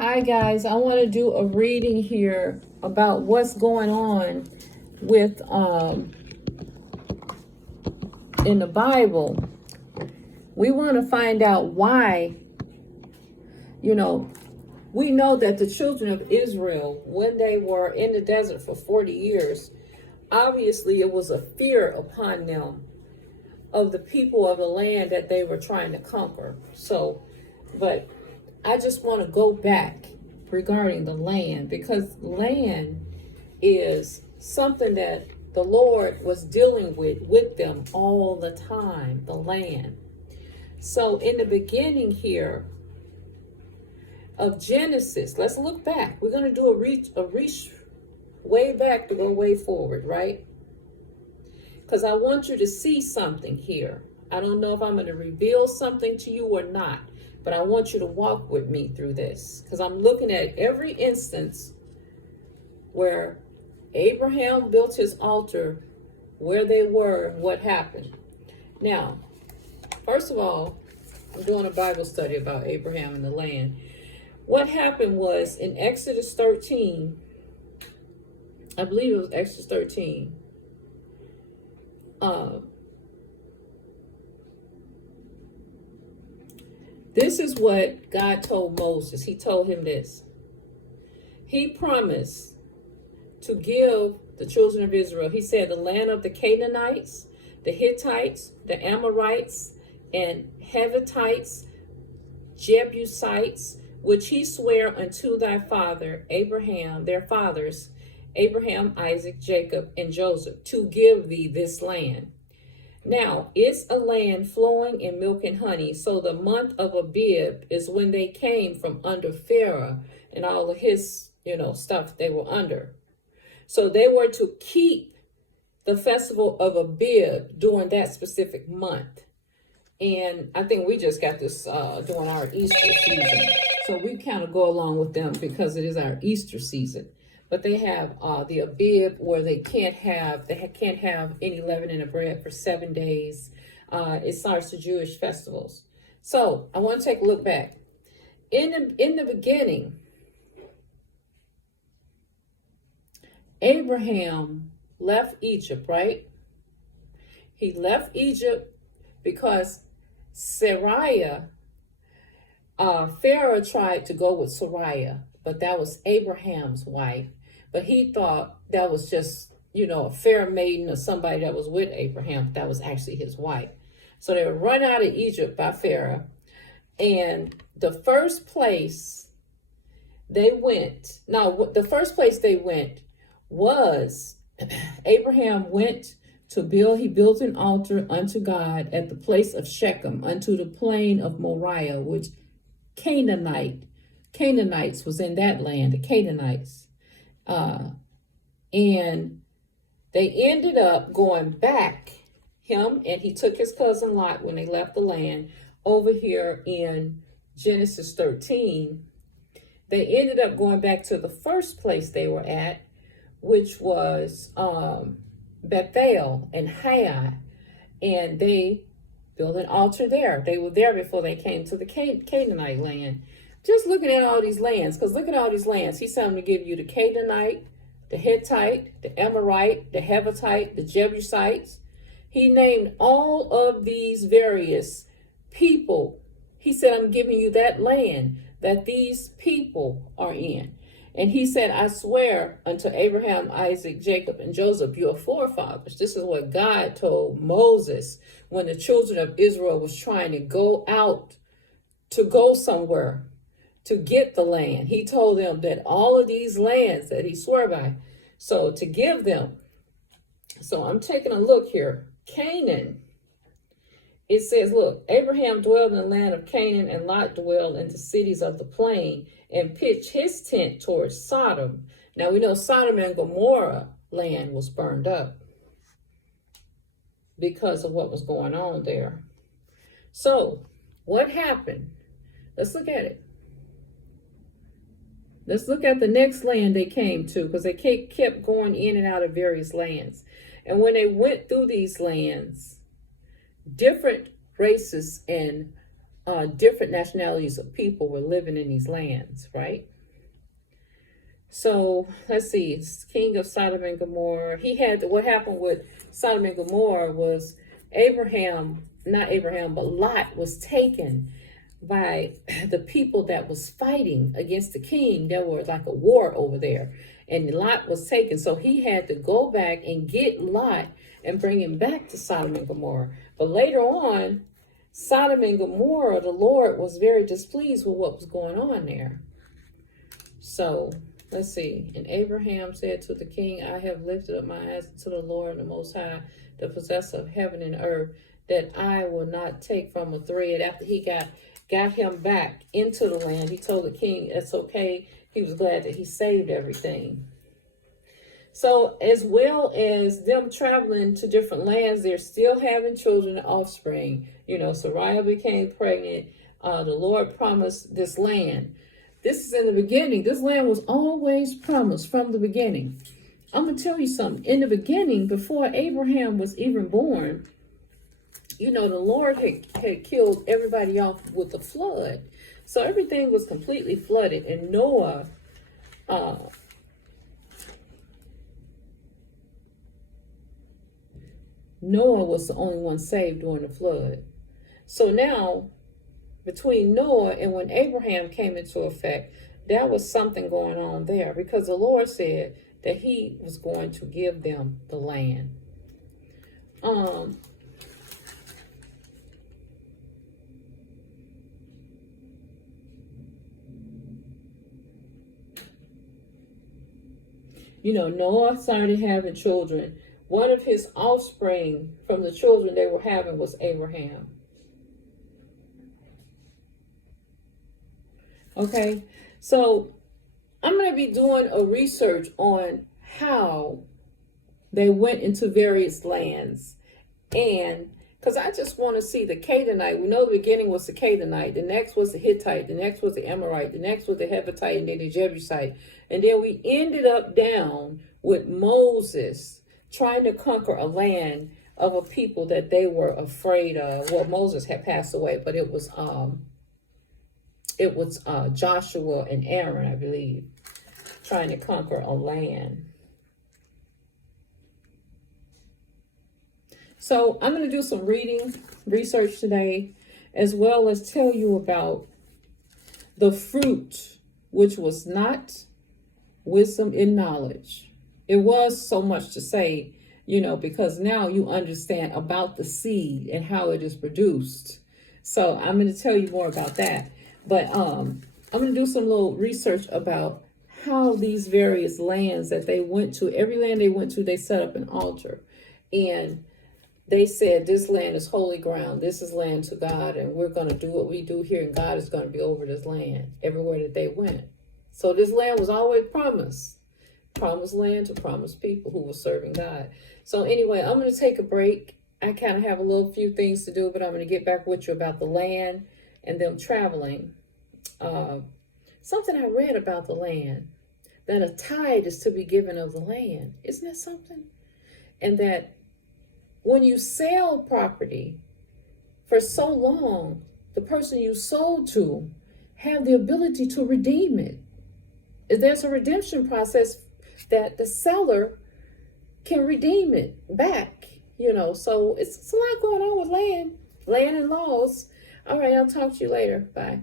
Hi guys, I want to do a reading here about what's going on with in the Bible. We want to find out why, we know that the children of Israel, when they were in the desert for 40 years, obviously it was a fear upon them of the people of the land that they were trying to conquer. But I just want to go back regarding the land, because land is something that the Lord was dealing with them all the time, the land. So in the beginning here of Genesis, let's look back. We're going to do a reach way back to go way forward, right? Because I want you to see something here. I don't know if I'm going to reveal something to you or not, but I want you to walk with me through this, because I'm looking at every instance where Abraham built his altar, where they were, and what happened. Now, first of all, I'm doing a Bible study about Abraham and the land. What happened was in Exodus 13, I believe it was Exodus 13, this is what God told Moses. He told him this. He promised to give the children of Israel, he said, the land of the Canaanites, the Hittites, the Amorites, and Hivitites, Jebusites, which he sware unto thy father Abraham, their fathers, Abraham, Isaac, Jacob, and Joseph, to give thee this land. Now, it's a land flowing in milk and honey. So the month of Abib is when they came from under Pharaoh and all of his, stuff they were under. So they were to keep the festival of Abib during that specific month. And I think we just got this during our Easter season. So we kind of go along with them because it is our Easter season. But they have the Abib, where they can't have any leaven in the bread for 7 days. It starts the Jewish festivals. So I want to take a look back. In the beginning, Abraham left Egypt, right? He left Egypt because Pharaoh tried to go with Sarai, but that was Abraham's wife. But he thought that was just, a fair maiden or somebody that was with Abraham. That was actually his wife. So they were run out of Egypt by Pharaoh. And the first place they went was Abraham went to build. He built an altar unto God at the place of Shechem, unto the plain of Moriah, which Canaanites was in that land, the Canaanites. And they ended up going back, him, and he took his cousin Lot when they left the land. Over here in Genesis 13, they ended up going back to the first place they were at, which was Bethel and Hai, and they built an altar there. They were there before they came to the Canaanite land. Just looking at all these lands, because look at all these lands. He's telling to give you the Canaanite, the Hittite, the Amorite, the Hivite, the Jebusites. He named all of these various people. He said, I'm giving you that land that these people are in. And he said, I swear unto Abraham, Isaac, Jacob, and Joseph, your forefathers. This is what God told Moses when the children of Israel was trying to go out, to go somewhere, to get the land. He told them that all of these lands that he swore by, so to give them. So I'm taking a look here. Canaan. It says, look, Abraham dwelled in the land of Canaan, and Lot dwelled in the cities of the plain, and pitched his tent towards Sodom. Now we know Sodom and Gomorrah land was burned up because of what was going on there. So what happened? Let's look at it. Let's look at the next land they came to, because they kept going in and out of various lands. And when they went through these lands, different races and different nationalities of people were living in these lands, right? So let's see, it's king of Sodom and Gomorrah. He had, what happened with Sodom and Gomorrah was not Abraham, but Lot was taken by the people that was fighting against the king. There was like a war over there, and Lot was taken. So he had to go back and get Lot and bring him back to Sodom and Gomorrah. But later on, Sodom and Gomorrah, the Lord was very displeased with what was going on there. So let's see. And Abraham said to the king, I have lifted up my eyes to the Lord, the Most High, the possessor of heaven and earth, that I will not take from a thread. After he got him back into the land, he told the king it's okay. He was glad that he saved everything. So as well as them traveling to different lands, they're still having children and offspring. Sarai became pregnant. The Lord promised this land. This is in the beginning. This land was always promised from the beginning. I'm going to tell you something. In the beginning, before Abraham was even born, the Lord had killed everybody off with the flood. So everything was completely flooded. And Noah was the only one saved during the flood. So now, between Noah and when Abraham came into effect, there was something going on there, because the Lord said that he was going to give them the land. Noah started having children. One of his offspring from the children they were having was Abraham. Okay, so I'm going to be doing a research on how they went into various lands. And because I just want to see the Canaanite. We know the beginning was the Canaanite. The next was the Hittite. The next was the Amorite. The next was the Hevite, and then the Jebusite. And then we ended up down with Moses trying to conquer a land of a people that they were afraid of. Well, Moses had passed away, but it was Joshua and Aaron, I believe, trying to conquer a land. So I'm going to do some research today, as well as tell you about the fruit, which was not wisdom and knowledge. It was so much to say, because now you understand about the seed and how it is produced. So I'm going to tell you more about that. But I'm going to do some little research about how these various lands that they went to, every land they went to, they set up an altar. And they said, this land is holy ground. This is land to God. And we're going to do what we do here. And God is going to be over this land everywhere that they went. So this land was always promised. Promised land to promised people who were serving God. So anyway, I'm going to take a break. I kind of have a few things to do, but I'm going to get back with you about the land and them traveling. Something I read about the land, that a tithe is to be given of the land. Isn't that something? And that when you sell property for so long, the person you sold to have the ability to redeem it. There's a redemption process that the seller can redeem it back, so it's a lot going on with land and laws. All right, I'll talk to you later. Bye.